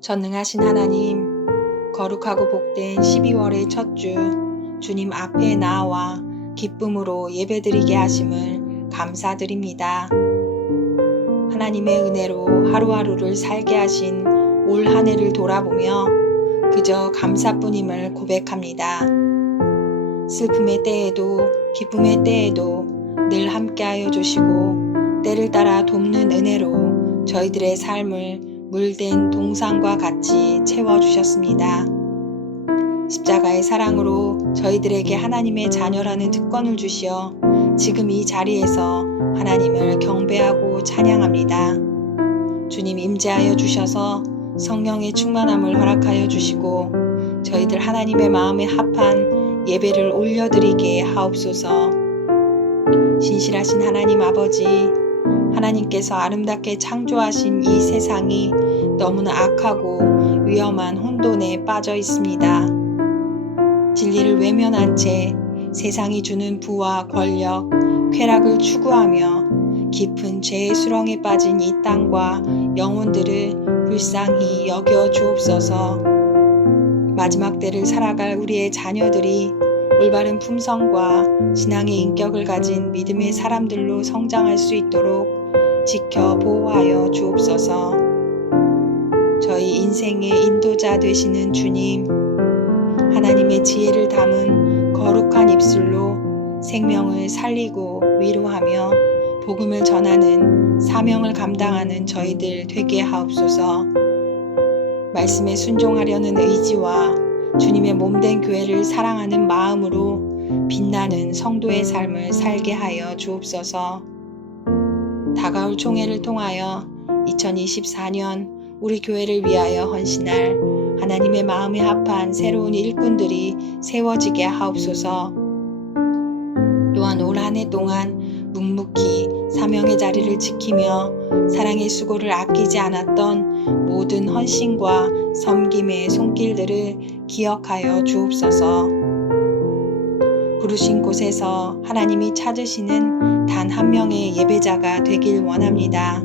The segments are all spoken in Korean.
전능하신 하나님, 거룩하고 복된 12월의 첫 주, 주님 앞에 나와 기쁨으로 예배드리게 하심을 감사드립니다. 하나님의 은혜로 하루하루를 살게 하신 올 한 해를 돌아보며 그저 감사뿐임을 고백합니다. 슬픔의 때에도 기쁨의 때에도 늘 함께하여 주시고 때를 따라 돕는 은혜로 저희들의 삶을 물된 동상과 같이 채워주셨습니다. 십자가의 사랑으로 저희들에게 하나님의 자녀라는 특권을 주시어 지금 이 자리에서 하나님을 경배하고 찬양합니다. 주님 임재하여 주셔서 성령의 충만함을 허락하여 주시고 저희들 하나님의 마음에 합한 예배를 올려드리게 하옵소서. 신실하신 하나님 아버지, 하나님께서 아름답게 창조하신 이 세상이 너무나 악하고 위험한 혼돈에 빠져 있습니다. 진리를 외면한 채 세상이 주는 부와 권력, 쾌락을 추구하며 깊은 죄의 수렁에 빠진 이 땅과 영혼들을 불쌍히 여겨 주옵소서. 마지막 때를 살아갈 우리의 자녀들이 올바른 품성과 신앙의 인격을 가진 믿음의 사람들로 성장할 수 있도록 지켜 보호하여 주옵소서. 저희 인생의 인도자 되시는 주님, 하나님의 지혜를 담은 거룩한 입술로 생명을 살리고 위로하며 복음을 전하는 사명을 감당하는 저희들 되게 하옵소서. 말씀에 순종하려는 의지와 주님의 몸된 교회를 사랑하는 마음으로 빛나는 성도의 삶을 살게 하여 주옵소서. 다가올 총회를 통하여 2024년 우리 교회를 위하여 헌신할 하나님의 마음에 합한 새로운 일꾼들이 세워지게 하옵소서. 또한 올 한 해 동안 묵묵히 사명의 자리를 지키며 사랑의 수고를 아끼지 않았던 모든 헌신과 섬김의 손길들을 기억하여 주옵소서. 부르신 곳에서 하나님이 찾으시는 단 한 명의 예배자가 되길 원합니다.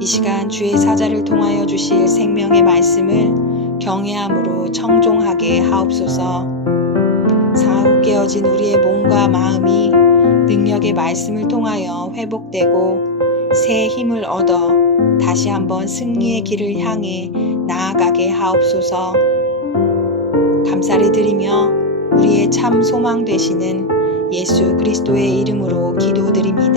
이 시간 주의 사자를 통하여 주실 생명의 말씀을 경외함으로 청종하게 하옵소서. 깨어진 우리의 몸과 마음이 능력의 말씀을 통하여 회복되고 새 힘을 얻어 다시 한번 승리의 길을 향해 나아가게 하옵소서. 감사를 드리며 우리의 참 소망 되시는 예수 그리스도의 이름으로 기도드립니다.